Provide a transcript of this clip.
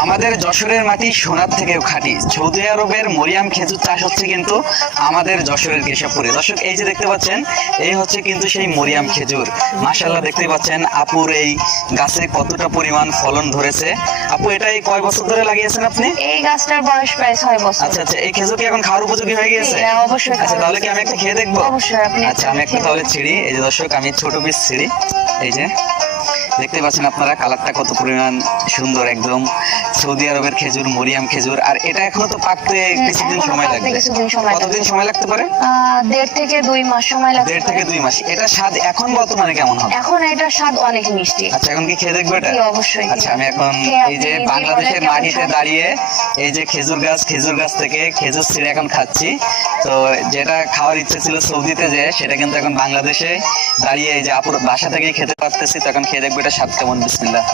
আমাদের যশোরের মাটি সোনার থেকেও খাঁটি। সৌদি আরবের মরিয়াম খেজুর চাষ হচ্ছে কিন্তু আমাদের যশোরের কেশবপুরে। দর্শক এই যে দেখতে পাচ্ছেন, এই হচ্ছে কিন্তু সেই মরিয়াম খেজুর। মাশাআল্লাহ, দেখতে পাচ্ছেন আপুর এই গাছে কতটা পরিমাণ ফলন ধরেছে। আপু, এটাই কয় বছর ধরে লাগিয়েছেন আপনি? এই গাছটার বয়স প্রায় 6 বছর। আচ্ছা আচ্ছা, এই খেজুর কি এখন খাওয়ার উপযোগী হয়ে গেছে? হ্যাঁ, অবশ্যই। আচ্ছা, তাহলে কি আমি একটা খেয়ে দেখবো? অবশ্যই, আপনি আচ্ছা, আমি একটা তাহলে ছিঁড়ি। এই যে দর্শক, আমি ছোট পিস ছিঁড়ি। এই যে দেখতে পাচ্ছেন আপনারা, কালারটা কত পরিমাণ সুন্দর, একদম সৌদি আরবের খেজুর, মরিয়াম খেজুর। আর এটা এখনো তো পাকতে কিছুদিন সময় লাগবে। কতদিন সময় লাগতে পারে? 1.5 থেকে 2 মাস সময় লাগবে। 1.5 থেকে 2 মাস। এটা স্বাদ এখন বর্তমানে কেমন হবে? এখন এটা স্বাদ অনেক মিষ্টি। আচ্ছা, এখন কি খেয়ে দেখবো এটা? অবশ্যই। আচ্ছা, আমি এখন এই যে বাংলাদেশের মাটিতে দাঁড়িয়ে এই যে খেজুর গাছ থেকে খেজুর ছিঁড়ে এখন খাচ্ছি। তো যেটা খাওয়ার ইচ্ছে ছিল সৌদিতে, যে সেটা কিন্তু এখন বাংলাদেশে দাঁড়িয়ে এই যে আপুর বাসা থেকেই খেতে পারতেছি। তো এখন খেয়ে দেখবো এটা স্বাদ কেমন। বিসমিল্লাহ।